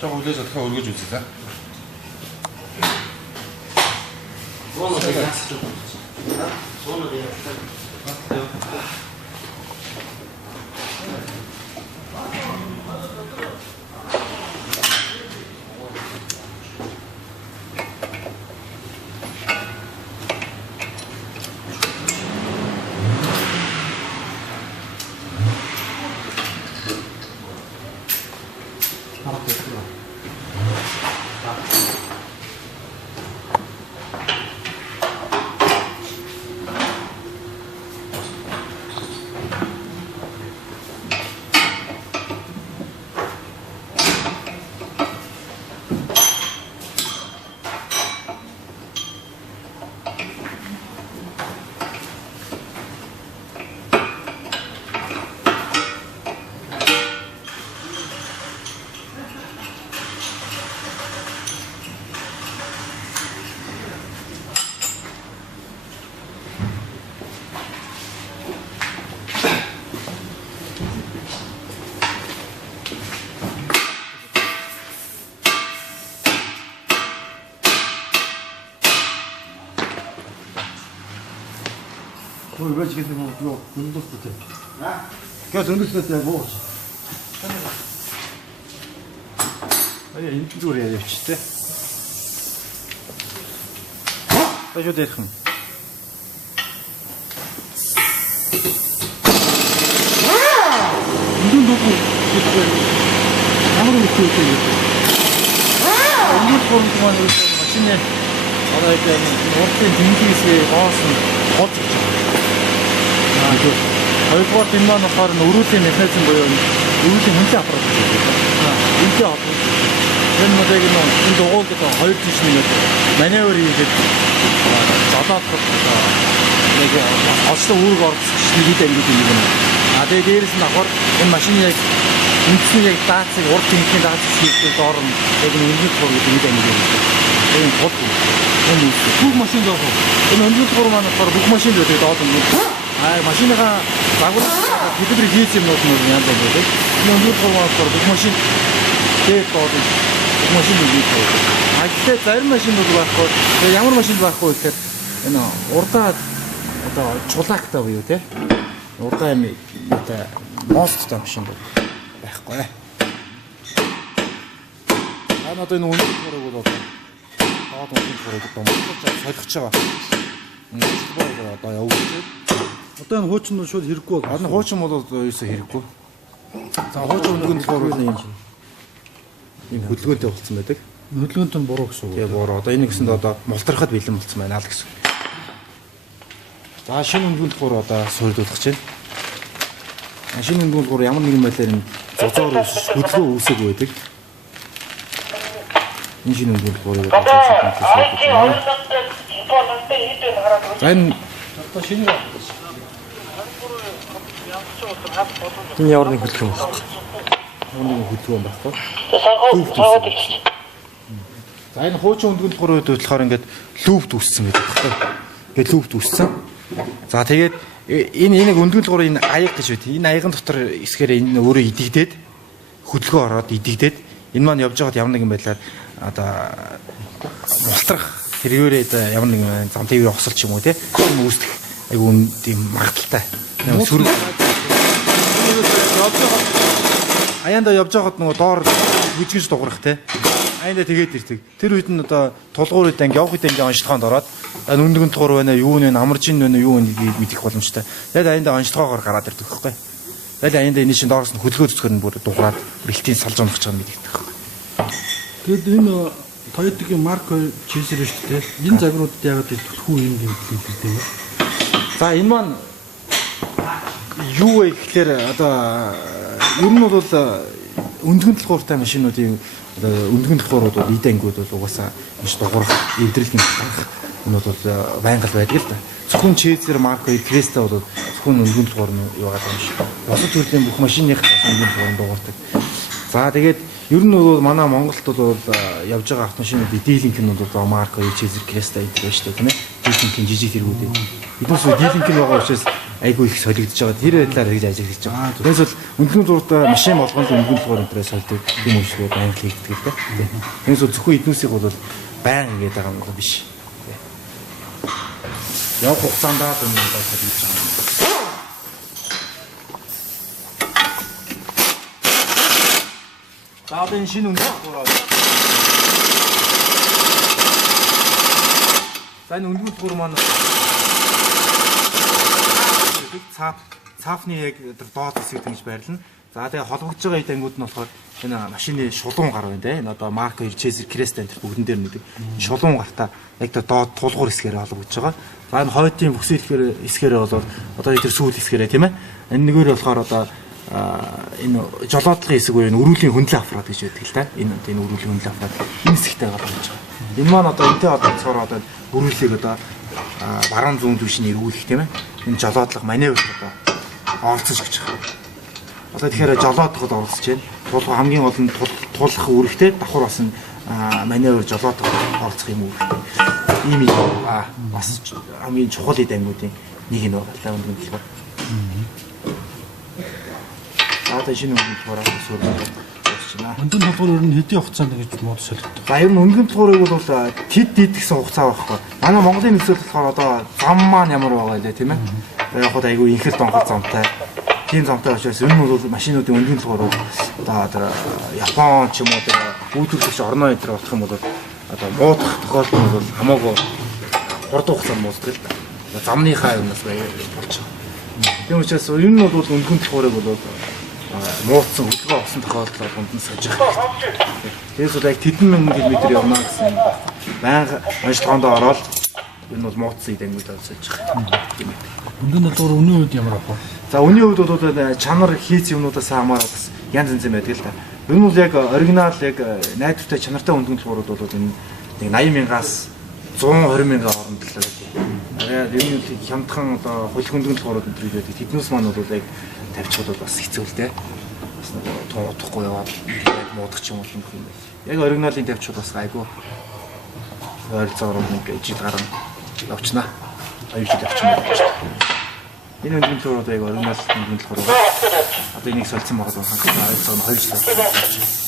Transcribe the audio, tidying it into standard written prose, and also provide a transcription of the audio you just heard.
저 올려서 더 올려주세요. Sono dei cazzo. Sono dei Ой, вече се му било, дундустите. Кога дундустите е бож. Ай, энэ зүгээр явчихтэй. Тажуу дээрх юм. Энэ дүүгүй гэдэг. Ямар нэг үгүй юм. Энэ форм маань машины одоо яг уртын дэмжлэсээ доосон гол гэж байна. Хоёрдугаар энэ маань болохоор өрөөлийн механизм буюу өрөөлийн хүнтэй аппарат гэж байна. Хүнтэй аппарат. Энэ модель энэ дугуйлд хоёр тийш нэг маневр хийгээд зодоодох нэг ослон үүрэг орцох шилжүүлээд ангид юм байна. Тэгээд дээрэс нь давхар энэ машины яг үндсэн яг даацыг урд тэмдгийн даацыг хийхдээ доор нь яг энэ өндөр тур гэдэг нэг ангид юм. Энэ гол юм. Бүх машин доо. Энэ өндөр тур маань болохоор бүх машин доо доод юм. машиныхаа загвар хөдөлгөөр хийсэн юмнууд нь янз бүр байдаг. Энэ өндөр тур бүх машин тэгээд доод бүх машин үүсэж байдаг. Тэгэхээр зарим машинууд байхгүй. Ямар машин байхгүй гэхээр энэ урдаа одоо чулаактай буюу те. Урдаа юм одоо монсттой машин байхгүй. Одоо энэ өндөр турыг бол одоо доод өндөр турыг домогч солих байгаа. Энэ одоо явуулж. Одоо энэ хуучин нь шууд хэрэггүй бол. Харин хуучин бол ерөөсөө хэрэггүй. За хуучин өндөр тур бол ийм хөдөлгөөнтэй болцсон байдаг. Хөдөлгөөнт нь буруу гэсэн үг. Тэгээ буруу. Одоо энэ гэсэнд одоо мултрахад бэлэн болцсон байна л гэсэн. За шинэ өндөр тур одоо суурьдуулах чинь. Шинэ өндөр тур ямар нэгэн байдлаар энэ зузоор үүсэж хөдөлгөөн үүсээг байдаг. Энэ шинэ өндөр турыг одоо суурьдуулах. За энэ одоо шинэ энэ ямар нэг хөдөлгөөн байна. Нэг хөдөлгөөн байхгүй. За энэ хуучин өндөр турын үед болохоор ингээд лүпт үүссэн байдаг байхгүй. Тэгээд лүпт үүссэн. За тэгээд энэ өндөр турын энэ аяг гэж үү. Энэ аягын дотор эсгээр энэ өөрөө идэгдээд хөдөлгөөн ороод идэгдээд энэ маань явж байгаад ямар нэгэн байдлаар одоо мултрах тэрвэрээ ямар нэгэн зам тээвэр осолч юм уу те. Үүсдэх айгүй тийм магадaltaй. Сүрэг аяанда явж байгаад нөгөө доор бүжгэж дуурах те. Аяанда тэгээд ирдэг. Тэр үед нь одоо тулгуур үед анги явах үед анги онцлогоонд ороод нүндгэн тугуур байна юу нэ амарж ин нэ юу нэг мэдэх боломжтой. Тэгээд аяанда онцлогоогоор гараад ирдэг байхгүй. Тэгээд аяанда энэ чинь доороос нь хөдөлгөөн зүсгэр нь бүр дуураад бэлтийн салж унах гэж байгаа мэддэг байхгүй. Тэгэд энэ Toyota-гийн Mark 2 чийсэр шүү дээ. Энэ загваруудад яагаад төлхөө юм гэдэг юм бэ? За энэ маань юу вэ гэхээр одоо ер нь бол өндгөн толгууртай машинуудын өндгөн толгуурууд бол идангууд бол угаасаа маш дуурах эвдрэлгийн гарах энэ бол байнга л байдаг л да. Зөвхөн Чейзер Mark 2 Cresta бол зөвхөн өндгөн толгуур нь яваад байгаа юм шиг. Бусад төрлийн бүх машиных өндгөн толгуур дуурдаг. За тэгээд ер нь бол манай Монголд бол явж байгаа автомашинуудын дилинкнүүд бол Марко, Чезер, Креста гэдэг байна шүү дээ тийм ээ. Дилинкийн жижиг тэргүүдээ. Эднээс дилинк байгаа учраас айгүй их солигдож байгаа. Тэр байдлаар хийж ажиглаж байгаа. Тэгээс бол өндөр зургуудаа машин болгоно өндөр зургаар өнтрээ солидог юм шиг байнг хийгддэг л дээ. Тэгээс бол зөвхөн эднүүсийг бол байн ингэж байгаа юм биш. Явах хугацаанд энэ бол солигдож байгаа. За одоо энэ шинэ өндөр зургаар. За энэ өндөр зураг маань цаafны яг доод хэсэг гэж байрлана. За тэгээ холбогдож байгаа ангууд нь болохоор энэ машины шулуун гар байна те. Энэ одоо Марко, Чезер, Креста энэ бүгдэн дээр нэдэг. Шулуун гартаа яг доод тулгуур хэсгээр холбогдож байгаа. За энэ хойдын бүсэл хэсгээрээ бол одоо тэр сүүл хэсгээрээ тийм ээ. Энэ нэгээр болохоор одоо энэ жолоодлогын хэсэг буюу өрүүлийн хөндлөн аппарат гэж байдаг л та. Энэ өрүүлийн хөндлөн аппарат энэ хэсэгтэй гаргаж байгаа. Энэ маань одоо энтэй холбогдсоор одоо өрүүлийг одоо баруун зүүн түвшний эргүүлэх тийм ээ. Энэ жолоодлого маневр одоо оролцож гэж байгаа. Одоо тэгэхээр жолоодлогод оролцож байна. Тулах хамгийн гол нь тулах үүрэгтэй давхар бас маневр жолоодлогод оролцох юм үүрэгтэй. Ийм бас хамгийн чухал ангуудын нэг нь байгаа л өндөр болохоор. Одоо шинэ өндөр болохоор суурилж байна. Өндөр толгойр ер нь хэдийн хугацаанд гэж мод солигддог. За ер нь өндөр толгойрыг бол тэд гэсэн хугацаа байхгүй. Манай Монголын нөхцөл болохоор одоо зам маань ямар байгаа лээ тийм ээ. Яг хоо айгүй инхэл донгол замтай. Тийм замтай учраас ер нь бол машинуудын өндөр толгойр одоо тэр Япон ч юм уу тэр үүдүүлэгч орноо энэ төр болох юм бол одоо муудах тохиолдол бол хамаагүй хурд хугацаанд мууддаг л замныхаа юмнаас болж байгаа. Тийм учраас ер нь бол өндөр толгойрыг бол муудсан хөдөлгөөн авсан тохиолдол дунд нь саж байгаа. Тэгээс бол яг тэдэн мянган км явна гэсэн юм байна. Байнга онцлогоонд ороод энэ бол муудсан ангууд авсаж байгаа. Өндөр толгойр өнөө үед ямар ах вэ? За өнөө үед бол чанар хийц юмнуудаас хамаарал бас янз янз юм байдаг л да. Энэ бол яг оригинал яг найдвартай чанартай өндөр толгойрууд бол энэ 80 мянгаас 120 мянган хооронд л байдаг. Яг энэ хямдхан одоо хөлх өндөр толгойрууд энэ байдаг. Тэднээс маань бол яг тавьчихвал бас хэцүү л дээ. Бас туудахгүй яваад яг муудах ч юм уу юм байна. Яг оригиналын тавьчихвал бас айгүй ойролцоогоор нэг жил гарна явчнаа. 2 жил явчихна. Энэ өндөр толгойрууд яг оригинал өндөр толгойрууд. Одоо энийг солилцсон байгаа бол хангалттай ойролцоогоор 2 жил явчихна.